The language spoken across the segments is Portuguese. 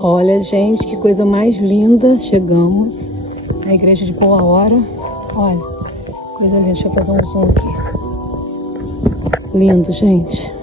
Olha, gente, que coisa mais linda. Chegamos na igreja de Boa Hora. Olha, coisa linda. Deixa eu fazer um zoom aqui. Lindo, gente.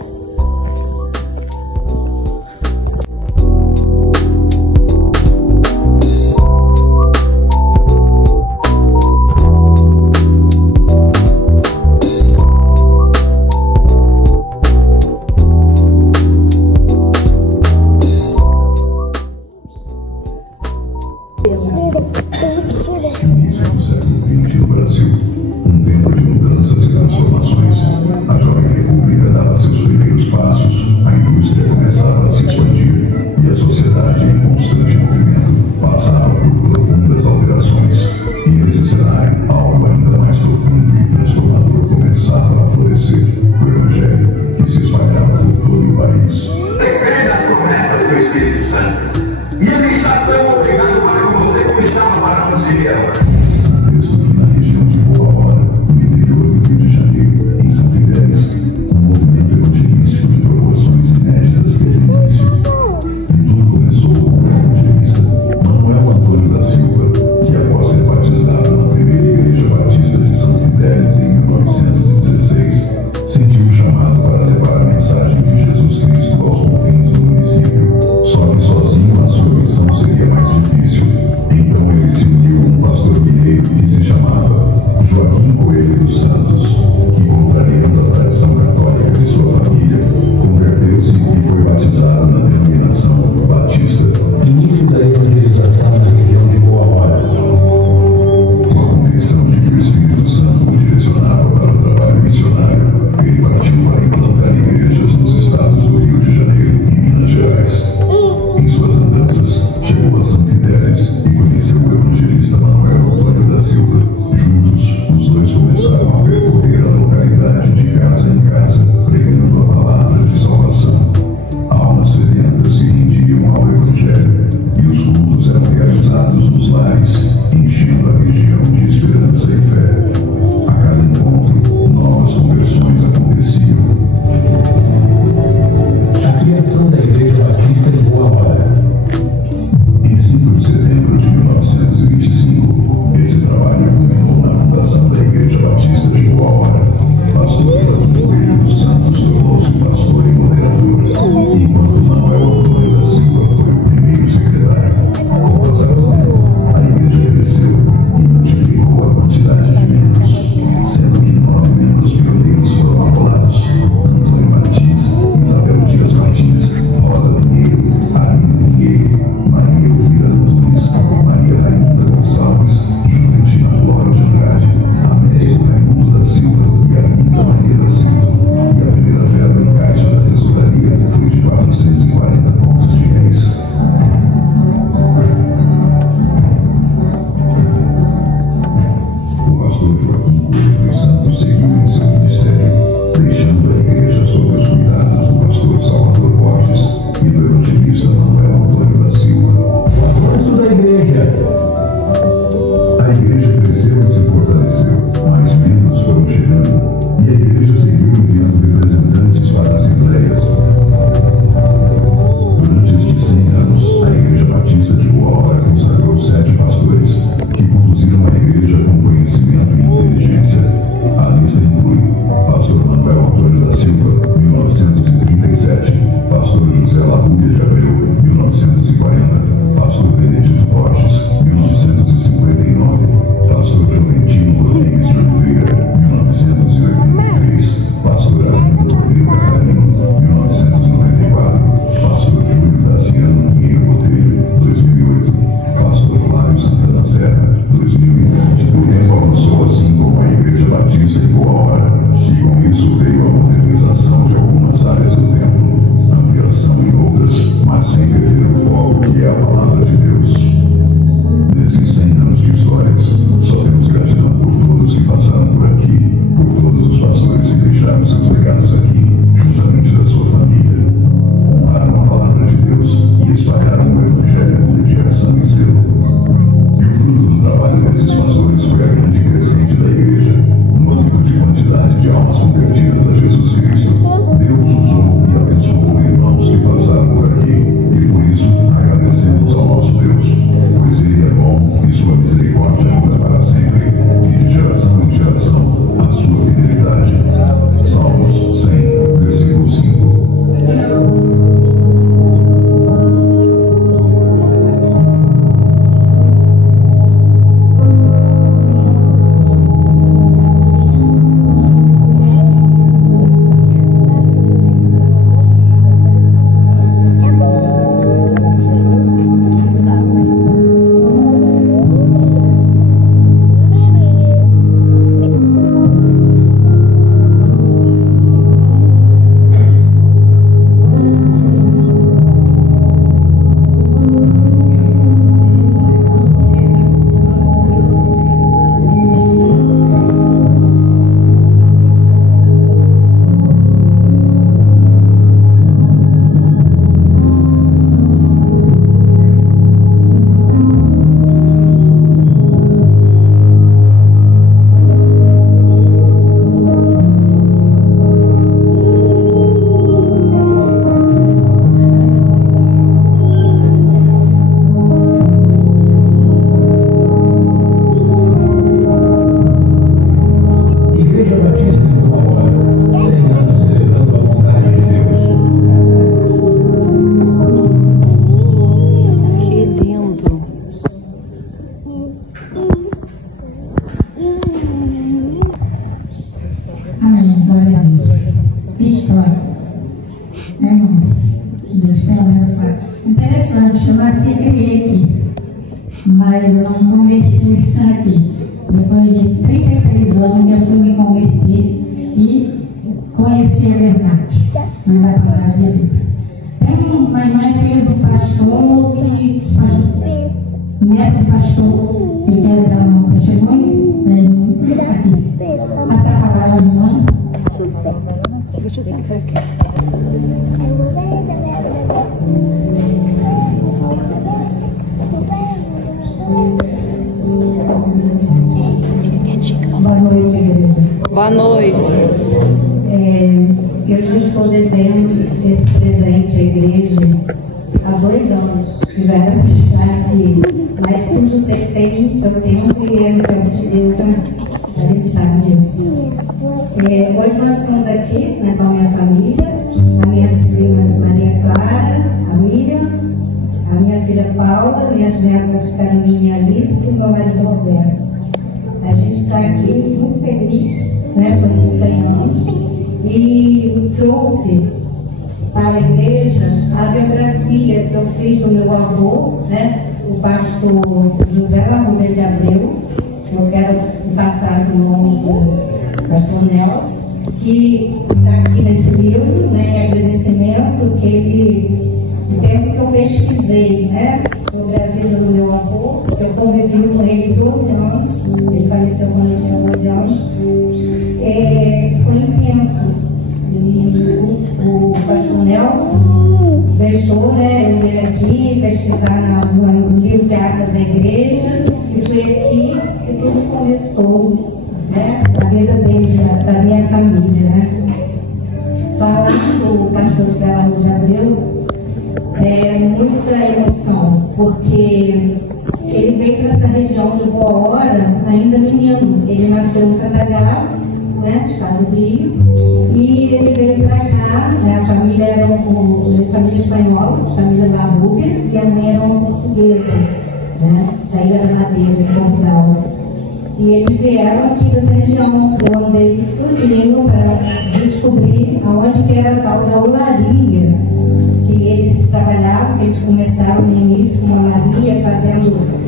Sozinho, Santos, eu nasci e criei aqui, mas eu não converti aqui. Depois de 33 anos, eu fui me converter e conheci a verdade, mas a palavra de Deus. Mas não é filho do pastor, neto do pastor, que quer dar um testemunho, aqui. Passa a palavra, irmã. Deixa eu sentar aqui. Boa noite, igreja. Boa noite. Eu já estou devendo esse presente à igreja há 2 anos. Já era para estar aqui, mas como você tem seu tempo e ele te deu também. A gente sabe disso. Hoje nós estamos aqui, né, com a minha família, as minhas primas Maria Clara, a Miriam, a minha filha Paula, minhas netas Carminha e Alice e meu marido Roberto. A gente está aqui muito feliz, né, com esses 100 anos e trouxe para a igreja a biografia que eu fiz do meu avô, né, o pastor José Lamuda de Abreu. Eu quero passar as mãos do pastor Nelson, que está aqui nesse livro, né, em agradecimento, que ele, no tempo que eu pesquisei, né, sobre a vida do meu avô, eu convivi com ele 12 anos, ele faleceu quando eu tinha 12 anos, foi intenso. E o pastor Nelson deixou, né, eu vir aqui pesquisar no livro de atas da igreja, e foi aqui que tudo começou, né, a vida deles, da minha família, né. Falar do pastor José Lamuda de Abreu é muita emoção, porque ele veio para essa região do Boa Hora ainda menino. Ele nasceu no Catagá, né, estado do Rio, e ele veio para cá, né, a família era uma família espanhola, família da Rúbia, e a mãe era uma portuguesa, né, da Ilha da Madeira, de Portugal. E eles vieram aqui dessa região, eu andei tudinho para descobrir aonde que era a tal da olaria, que eles trabalhavam, que eles começaram no início com uma olaria, fazendo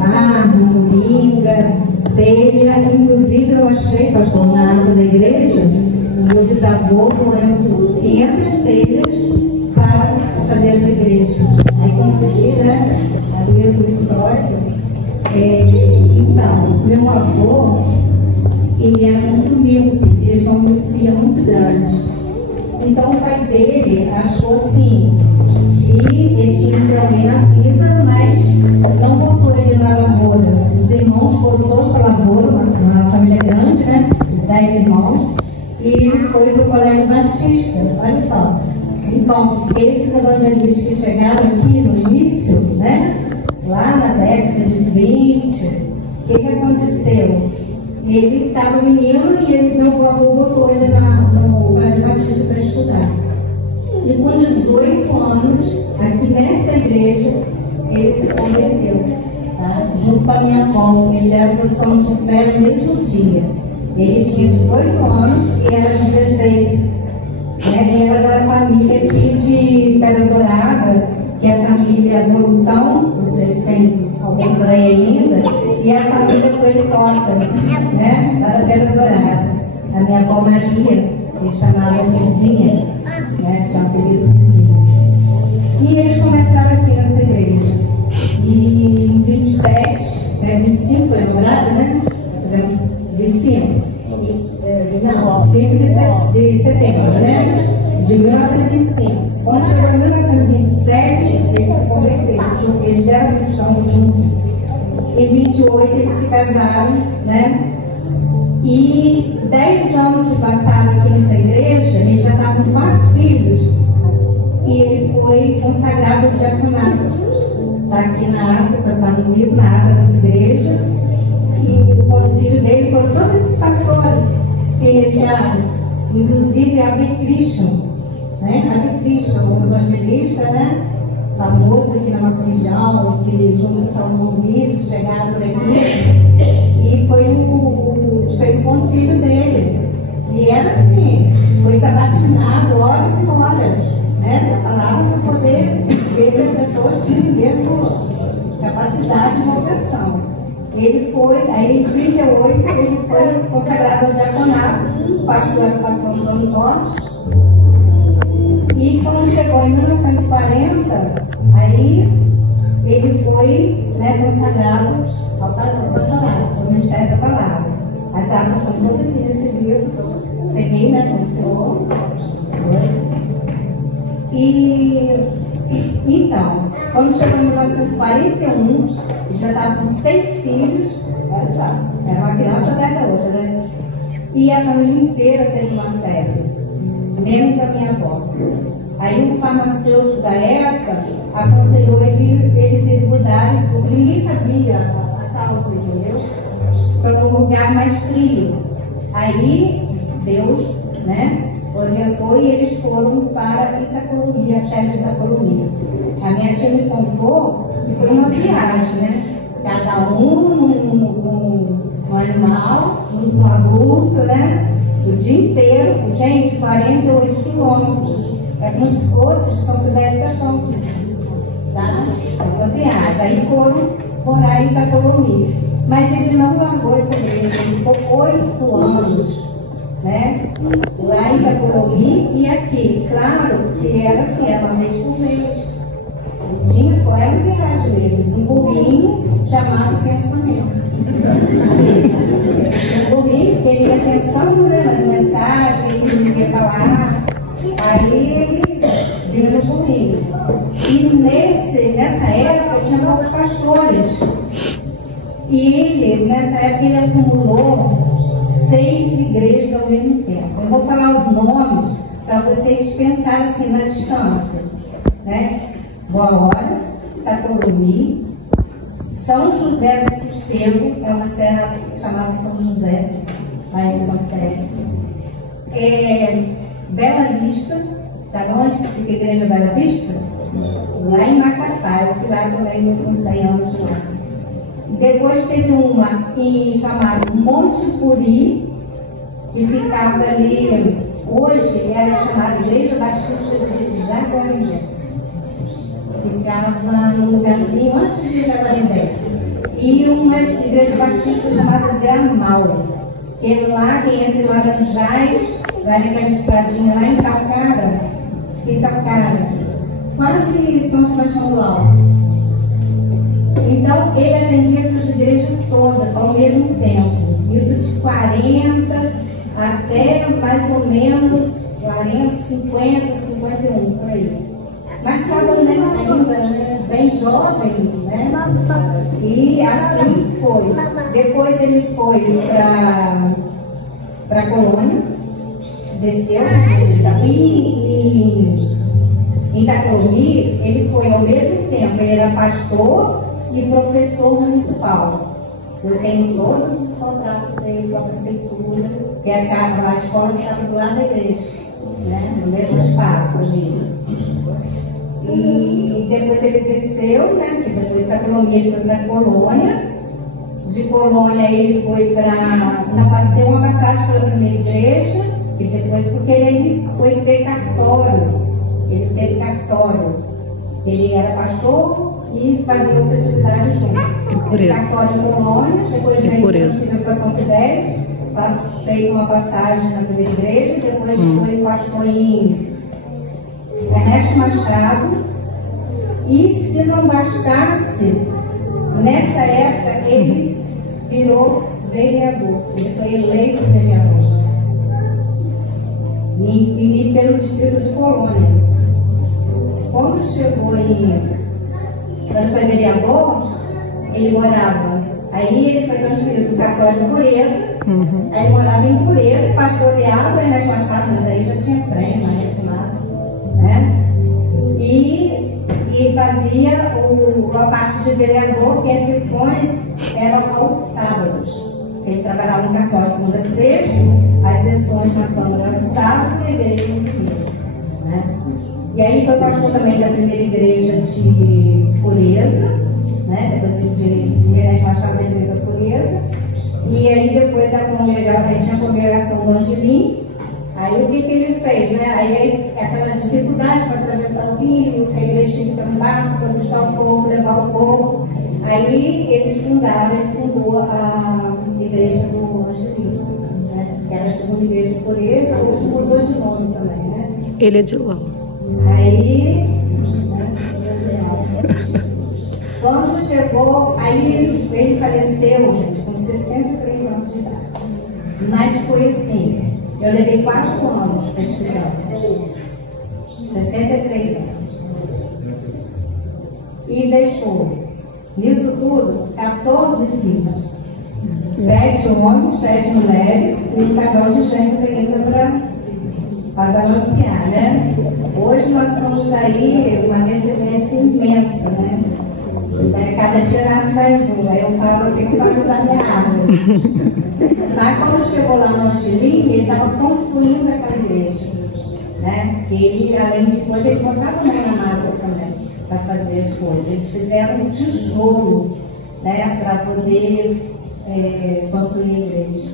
barro, moringa, telha. Inclusive eu achei, pastor, na árvore da igreja, o meu bisavô doando 500 telhas para fazer a igreja. Aí quando eu vi, né, a livro histórico, então, meu avô, ele era muito míope, ele tinha uma miopia muito grande. Então o pai dele achou assim, e ele tinha que ser alguém na vida, mas não botou ele na lavoura. Os irmãos foram todos para a lavoura, uma família grande, né, 10 irmãos, e ele foi para o Colégio Batista, olha só. Então, esses evangelistas que chegaram aqui no início, né, lá na década de 20, o que aconteceu? Ele estava menino e meu avô botou ele no Colégio Batista para estudar. E com 18 anos, aqui nessa igreja, ele se converteu, tá? Junto com a minha avó. Eles eram profissão de fé no mesmo dia. Ele tinha 18 anos e era 16. Ele era da família aqui de Pedra Dourada, que é a família Volutão, vocês têm alguém por aí ainda, e a família Coelhota, né, lá da Pedra Dourada. A minha avó Maria, eles chamavam de Zinha, né, tinha um apelido de Zinha. E eles começaram aqui nessa igreja. E em 27, 25 foi inaugurada, né? Fizemos 25. Não, 5 de setembro, né? De 1925. Quando chegou em 1927, eles se converteram, eles deram missão junto. Em 28 eles se casaram, né? E 10 anos se passaram aqui nessa igreja, ele já estava com 4 filhos, e ele foi consagrado ao diaconato. Está aqui na ata, está no livro, na ata dessa igreja, e o concílio dele foram todos esses pastores que iniciaram, inclusive a Christian, né? A Christian, um evangelista, né, famoso aqui na nossa região, que junto com São Luís chegaram por aqui, e foi o concílio dele. E era assim, foi sabatinado horas e horas, né, da palavra para poder ver se a pessoa autismo mesmo, capacidade de vocação. Ele foi, aí em 38, ele foi consagrado ao diaconato, pastor Antônio Torres. E quando chegou em 1940, aí ele foi, né, consagrado ao pastorado, ao Ministério da Palavra. As armas são todas aqui nesse livro, peguei, né, com o senhor. E então, quando chegou em 1941, ele já estava com 6 filhos, olha só, era uma criança atrás da outra, né? E a família inteira teve uma febre, menos a minha avó. Aí o farmacêutico da época aconselhou eles se mudarem, porque ninguém sabia a causa, entendeu? Para um lugar mais frio. Aí Deus, né, orientou e eles foram para Itacolomi, a sede de Itacolomi. A minha tia me contou que foi uma viagem, né? Cada um animal, um adulto, né? O dia inteiro, gente, 48 quilômetros. É como se fosse de São José de Sertão, tá? É uma viagem. Aí foram morar em Itacolomi. Mas ele não largou essa igreja, ele ficou 8 anos, né? Lá em Itacolomi e aqui. Claro que era assim, era uma vez por mês. Tinha, qual era a viagem dele? Um burrinho chamado pensamento. Um burrinho que ele ia pensando, né, nas mensagens, ele ia falar. Aí ele vinha no burrinho. E nessa época tinha poucos pastores. E ele, nessa época, ele acumulou 6 igrejas ao mesmo tempo. Eu vou falar os nomes para vocês pensarem assim na distância, né? Boa Hora, Itacolomi, São José do Sossego, é uma serra chamada São José, lá em São Félix. Bela Vista, sabe onde fica a igreja Bela Vista? Lá em Macapá, eu fui lá também com 100 anos lá. Depois teve uma chamada Monte Puri, que ficava ali, hoje era chamada Igreja Batista de Jaguaré. Ficava num lugarzinho antes de Jaguaré. E uma igreja batista chamada Gramal, que é lá entre Laranjais, vai naquela estradinha lá em Itacara, quase São Sebastião do Alto. Então ele atendia essas igrejas todas ao mesmo tempo, isso de 40 até mais ou menos 40, 50, 51, por aí. Mas estava ainda bem jovem, né? E assim foi. Depois ele foi para a colônia, desceu, e em Itacolomi ele foi ao mesmo tempo, ele era pastor e professor municipal. Eu tenho todos os contratos dele com a prefeitura, que é a escola que estava do lado da igreja, né? No mesmo espaço ali. E depois ele desceu, né? Depois de Itacolomi ele foi para a colônia. De colônia ele foi para ter uma passagem pela primeira igreja, e depois porque ele foi ter cartório. Ele teve cartório. Ele era pastor e fazia outra atividade junto. Cartório em colônia, depois veio para São Fidélis, fez uma passagem na primeira igreja, depois foi pastor em Ernesto Machado. E se não bastasse, nessa época ele virou vereador, ele foi eleito vereador. E pelo distrito de Colônia. Quando chegou quando foi vereador, ele morava. Aí ele foi transferido para o cartório de Pureza. Aí ele morava em Pureza, pastoreava Ernesto Machado, mas aí já tinha trem, Maria Fumaça, né? E fazia a parte de vereador, que as sessões eram aos sábados. Ele trabalhava no cartório segunda a sexta, as sessões na Câmara eram sábado e a igreja no domingo, né? E aí foi pastor também da primeira igreja de Pureza, né? Depois de Ernesto Machado da igreja de Pureza. E aí depois a tinha a congregação do Angelim. Aí o que ele fez, né? Aí aquela dificuldade para atravessar o rio, que a igreja tinha que ir para um barco para buscar o povo Socorro. Aí ele fundou a igreja do Angelino, né? Que era a segunda igreja de Pureza, hoje mudou de nome também, né? Ele é de lá. Aí, quando chegou, aí ele faleceu, gente, com 63 anos de idade. Mas foi assim, eu levei 4 anos pesquisando, 63 anos. E deixou, nisso tudo, 14 filhos. 7 homens, 7 mulheres e um casal de gêmeos ainda para balancear, né? Hoje nós somos aí uma descendência imensa, né? Cada dia nasce mais um. Aí eu falo, eu tenho que valorizar minha árvore. Mas quando chegou lá no Angelino, ele estava construindo aquela igreja, né? Ele, além de coisa, ele botava a mão na massa também para fazer as coisas. Eles fizeram um tijolo, né? Para poder construir a igreja.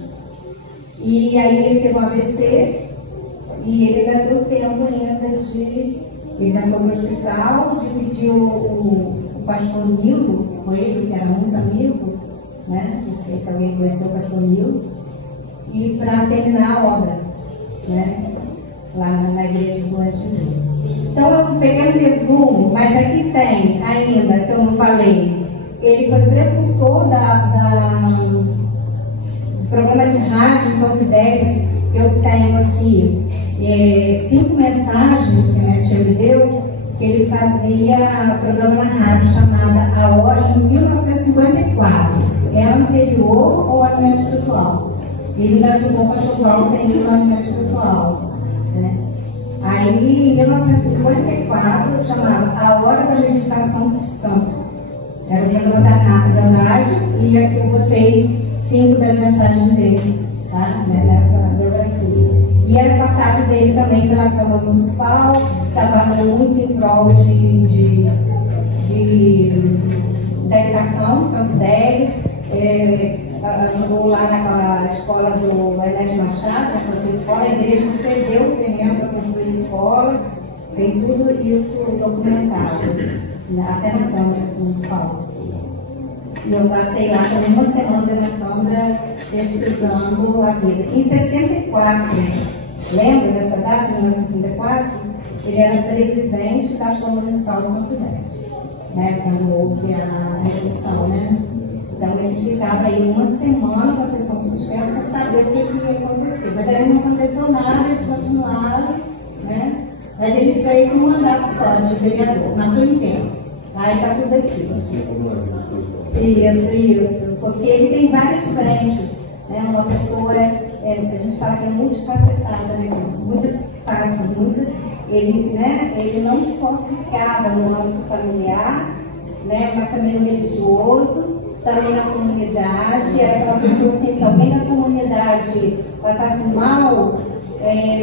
E aí ele teve um AVC e ele ainda deu tempo ainda de... Ele ainda foi para o hospital, de pedir o pastor Nildo, com ele, que era muito amigo, né? Não sei se alguém conheceu o pastor Nildo, e para terminar a obra, né? Lá na igreja do Angelino. Então, é um pequeno resumo, mas aqui tem ainda, que eu não falei, ele foi precursor do programa de rádio em São Fidélis. Eu tenho aqui 5 mensagens que a minha tia me deu, que ele fazia programa na rádio chamada A Hora, em 1954. É anterior ao alimento espiritual. Ele me ajudou para ajudar o tempo no alimento espiritual, né? Aí, em 1954, chamava A Hora da Meditação Cristã. Era o programa da rádio, e aqui eu botei 5 das mensagens dele, tá? Nessa biografia. E era passagem dele também pela Câmara Municipal, trabalhando muito em prol da educação, São Fidélis, ajudou lá naquela escola do Ernesto Machado, para construir escola. A igreja cedeu o terreno para construir a escola, tem tudo isso documentado, até na Câmara Municipal. E eu passei lá também uma semana na Câmara pesquisando a vida. Em 64, lembra dessa data, em 1964? Ele era presidente da Câmara Municipal de São Fidélis, né? Quando houve a eleição, né? Então ele ficava aí uma semana com a sessão suspensa para saber o que ia acontecer. Mas aí não aconteceu nada, eles continuaram, né? Mas ele fez um mandato só de vereador, mas foi intenso. Aí está tudo aqui. Isso, porque ele tem várias frentes, né? Uma pessoa, a gente fala que é multifacetada, né? Muitas faces, ele não só ficava no âmbito familiar, né? Mas também no religioso, também na comunidade. Era aquela pessoa assim, se alguém na comunidade passasse mal,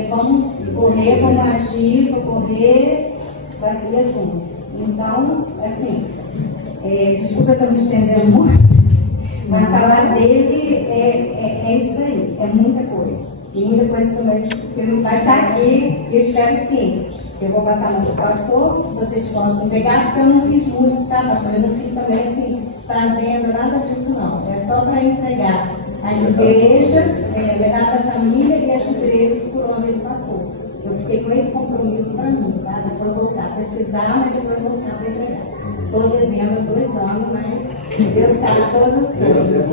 vamos correr, vamos agir, socorrer, fazia junto. Então, assim, desculpa que eu me estendendo muito, mas falar dele é isso aí, é muita coisa. E muita coisa também que ele vai estar aqui, eu espero sim. Eu vou passar a mão para o pastor, vocês possam pegar, porque eu não fiz muito, tá, pastor? Eu não fiz também assim, trazendo nada disso, não. É só para entregar as igrejas, legado da família e as igrejas por onde ele passou. Eu fiquei com esse compromisso para mim, tá? Depois voltar a pesquisar, mas depois voltar a entregar. Estou devendo 2 anos, mas Deus sabe todas as coisas.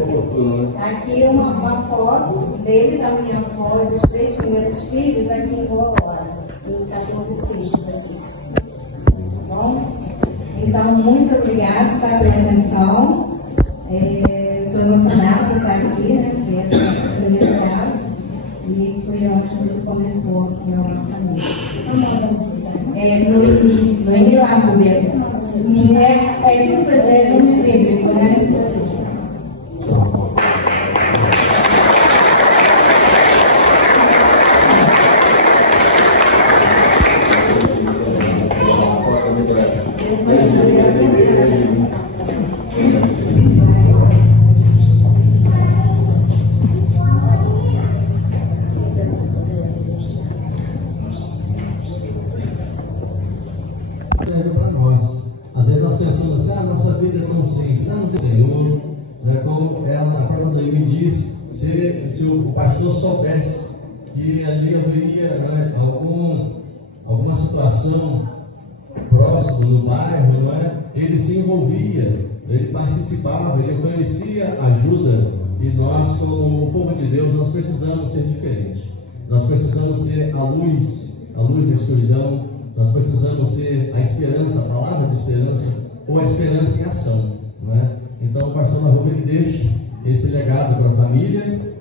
Aqui uma foto dele, da minha avó, dos 3 primeiros filhos, aqui em Boa Hora, dos 14 filhos, assim. Tá bom? Então, muito obrigada pela atenção. Estou emocionada por estar aqui, né? Porque essa é a primeira casa. E foi onde tudo começou aqui na nossa família. No Emilagro mesmo. É tudo muito bíblico, né? Para nós, às vezes nós pensando assim, nossa vida é tão simples, não tem Senhor, né? Como a própria Noemi disse, se o pastor soubesse que ali haveria, né, alguma situação próxima no bairro, não é? Ele se envolvia, ele participava, ele oferecia ajuda. E nós, como o povo de Deus, nós precisamos ser diferentes. Nós precisamos ser a luz da escuridão. Nós precisamos ser a esperança, a palavra de esperança, ou a esperança em ação, não é? Então o pastor Nahum, ele deixa esse legado para a família.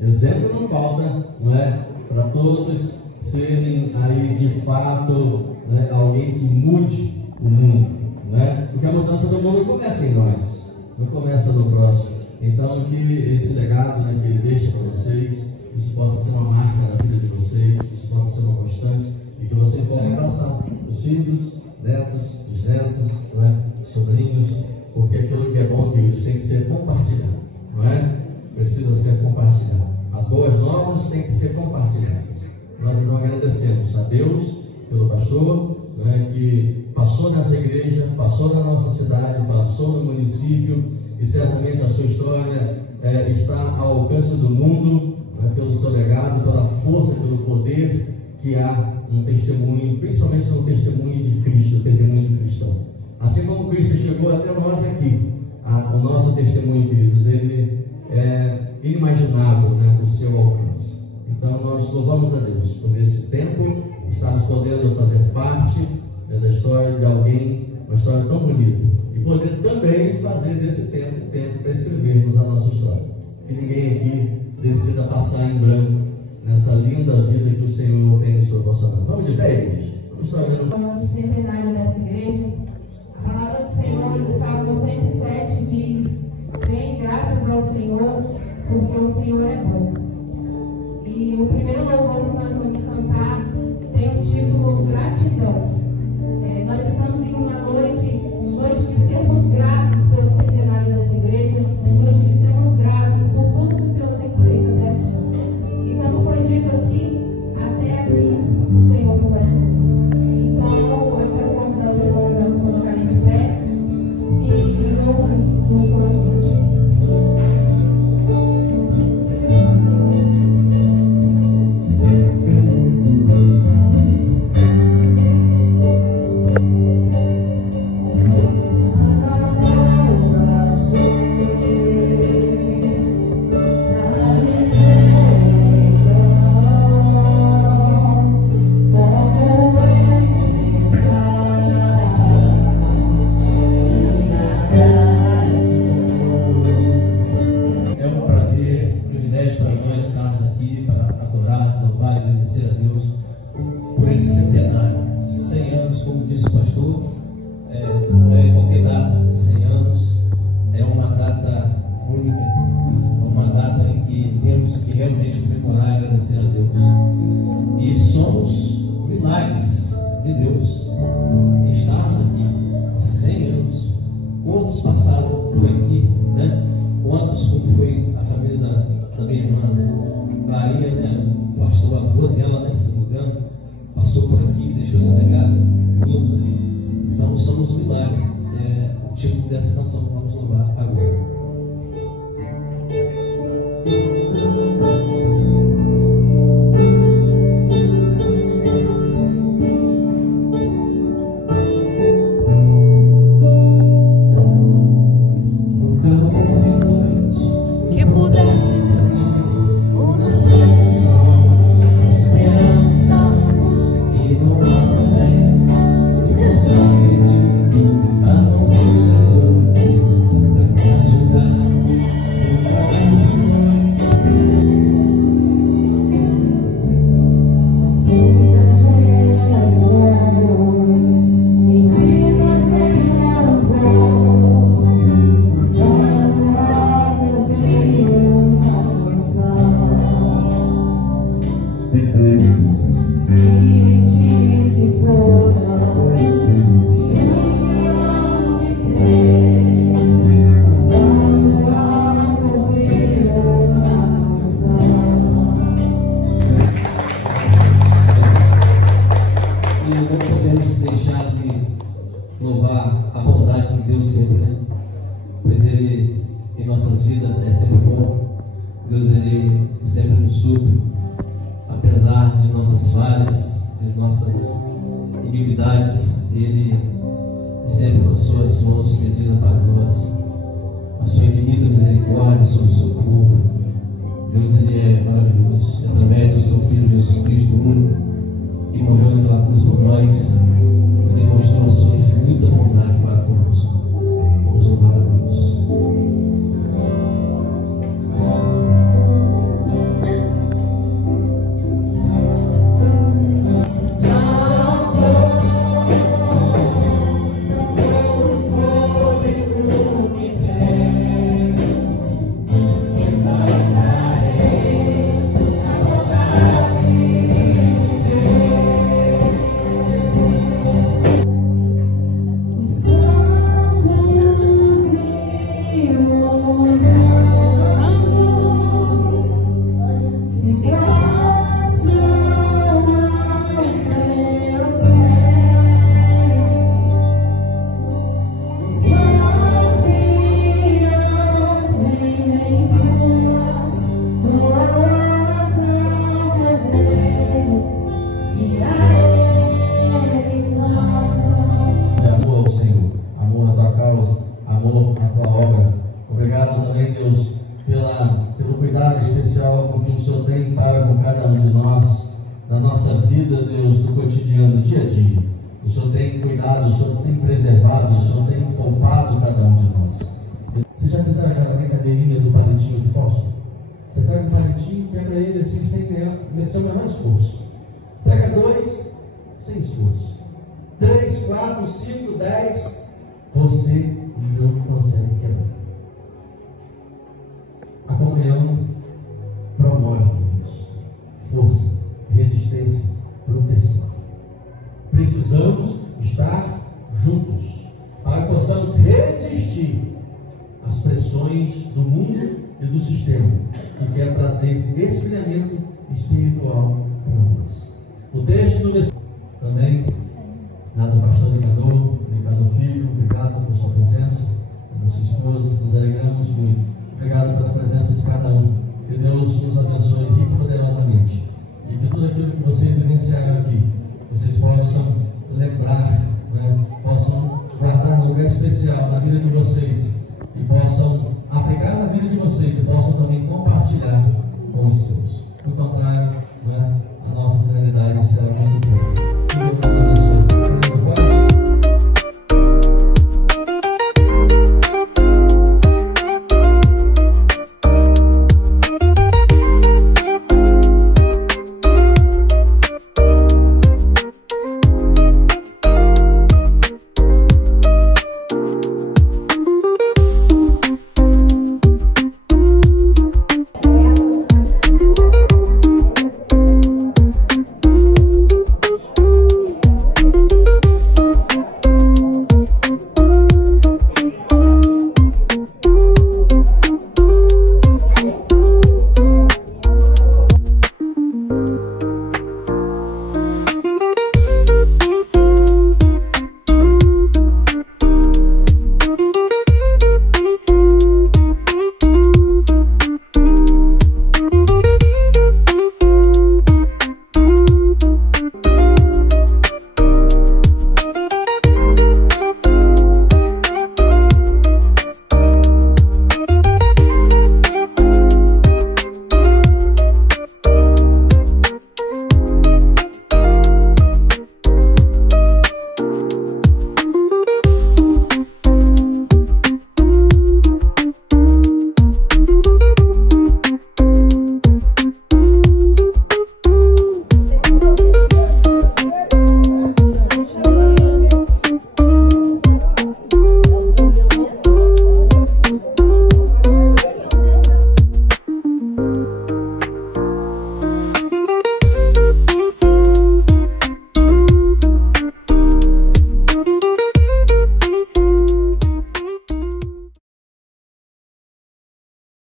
Exemplo não falta, não é? Para todos serem aí de fato, né, alguém que mude o mundo, né? Porque a mudança do mundo começa em nós, não começa no próximo. Então que esse legado, né, que ele deixa para vocês, isso possa ser uma marca na vida de vocês, isso possa ser uma constante, e que vocês possam passar os filhos, netos, bisnetos, não é? Sobrinhos, porque aquilo que é bom, queridos, tem que ser compartilhado, não é? Precisa ser compartilhado. As boas novas têm que ser compartilhadas. Nós então agradecemos a Deus pelo pastor, né, que passou nessa igreja, passou na nossa cidade, passou no município, e certamente a sua história está ao alcance do mundo, né, pelo seu legado, pela força, pelo poder que há no testemunho, principalmente no testemunho de Cristo, o testemunho de cristão. Assim como Cristo chegou até nós aqui, o nosso testemunho, queridos, ele é inimaginável, né, o seu alcance. Então nós louvamos a Deus por esse tempo, estarmos podendo fazer parte, né, da história de alguém, uma história tão bonita, e poder também fazer desse tempo para escrevermos a nossa história. Que ninguém aqui decida passar em branco nessa linda vida que o Senhor tem nos proporcionado. Vamos de pé, igreja? Vamos estar vendo no centenário dessa igreja. A palavra do Senhor, em Salmo 107, diz: "Dêem graças ao Senhor, porque o Senhor é bom." E o primeiro louvor que nós vamos cantar tem o título Gratidão. Nós estamos em uma noite de sermos gratos pelo centenário dessa igreja, noite de sermos gratos por tudo que o Senhor tem feito até aqui. E como foi dito aqui, até aqui o Senhor nos ajudou. Então eu quero convidar os irmãos a se colocarem de pé e louvar junto com a gente. Esperança, Ele, em nossas vidas, é sempre bom. Deus, Ele sempre nos supre, apesar de nossas falhas, de nossas iniquidades. Ele sempre com as suas mãos estendidas para nós, a sua infinita misericórdia sobre o seu povo. Deus, Ele é maravilhoso. Através do seu Filho Jesus Cristo, o único, que morreu pela cruz por nós e demonstrou a sua infinita bondade para conosco. Vamos louvar a Deus. Pega 2, sem esforço. 3, 4, 5, 10, você não consegue quebrar. A comunhão promove isso. Força, resistência, proteção. Precisamos estar juntos para que possamos resistir às pressões do mundo e do sistema que quer trazer esfriamento espiritual para nós. O texto também, lá do pastor Ricardo Filho, obrigado por sua presença, da sua esposa, nos alegramos muito. Obrigado pela presença de cada um. Que Deus nos abençoe rico e poderosamente. E que tudo aquilo que vocês vivenciaram aqui, vocês possam lembrar, possam guardar um lugar especial na vida de vocês e possam aplicar na vida de vocês e possam também compartilhar com os seus. Do contrário,